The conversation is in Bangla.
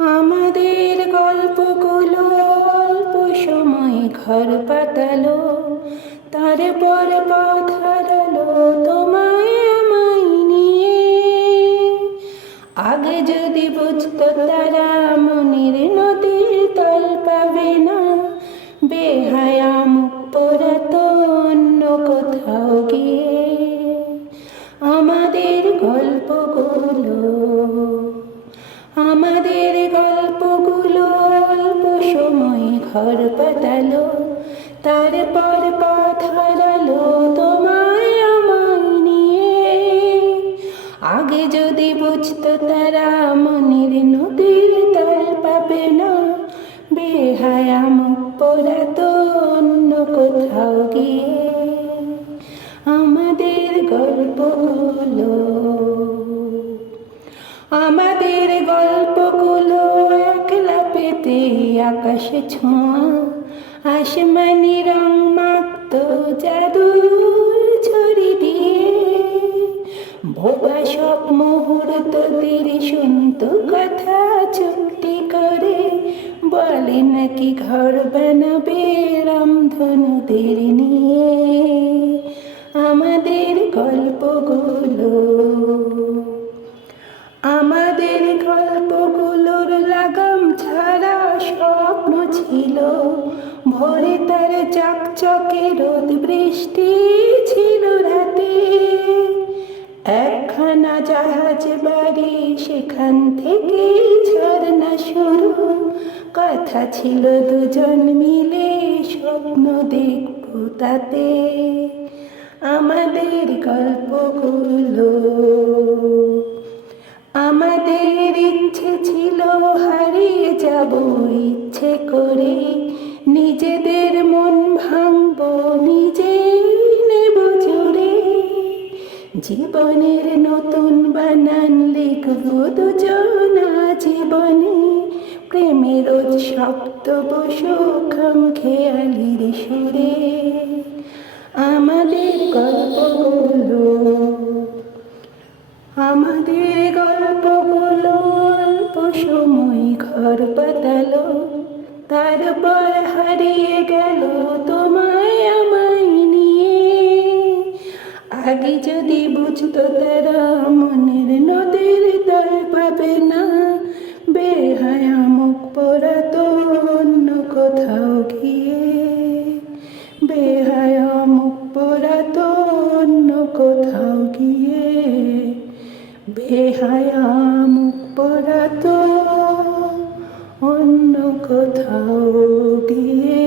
আমাদের গল্পগুলো অল্প সময় ঘর পাতালো, তারপর পথ হারালো তোমায় আমায় নিয়ে। আগে যদি বুঝতো তারা মনের নদীর তল পাবে না, বেহায়া মুখ পোড়াতো অন্য কোথাও গিয়ে। আমাদের গল্পগুলো অল্প সময় ঘর পাতালো, তারপর পথ হারালো তোমায় আমায় নিয়ে। আগে যদি বুঝতো তারা মনের নদীর তল পাবে না, বেহায়া মুখ পোড়াতো অন্য কোথাও গিয়ে। আমাদের গল্পগুলো একলা পেতে আকাশে ছোঁয়া, আসমানি রং মাখতো জাদুর ছড়ি দিয়ে। ভোবা সব মুহূর্তদের শুনতো কথা চুক্তি করে, বলে নাকি ঘর বানাবে রামধনুদের নিয়ে। আমাদের গল্পগুলোর লাগাম ছাড়া স্বপ্ন ছিল ভোরে, তার চকচকে রোদ বৃষ্টি ছিল রাতে। একখানা জাহাজ বাড়ি, সেখান থেকে ঝর্ণা শুরু। কথা ছিল দুজন মিলে স্বপ্ন দেখবো তাতে। আমাদের ইচ্ছে ছিল হারিয়ে যাব ইচ্ছে করে, নিজেদের মন ভাঙবো নিজেই নেব জুড়ে। জীবনের নতুন বানান লিখবো দুজনা জীবনে, প্রেমের উৎসব বসো খাম খেয়ালির সুরে। আমাদের গল্পগুলো অল্প সময় ঘর পাতালো, তারপর হারিয়ে গেল তোমায় আমায় নিয়ে। আগে যদি বুঝতো তারা মনের নদীর তল পাবে না, বেহায়া মুখ পোড়াতো অন্য কোথাও গিয়ে। বেহায়া মুখ পোড়াতো অন্য কোথাও গিয়ে। বেহায়া মুখ পোড়াতো অন্য কোথাও গিয়ে।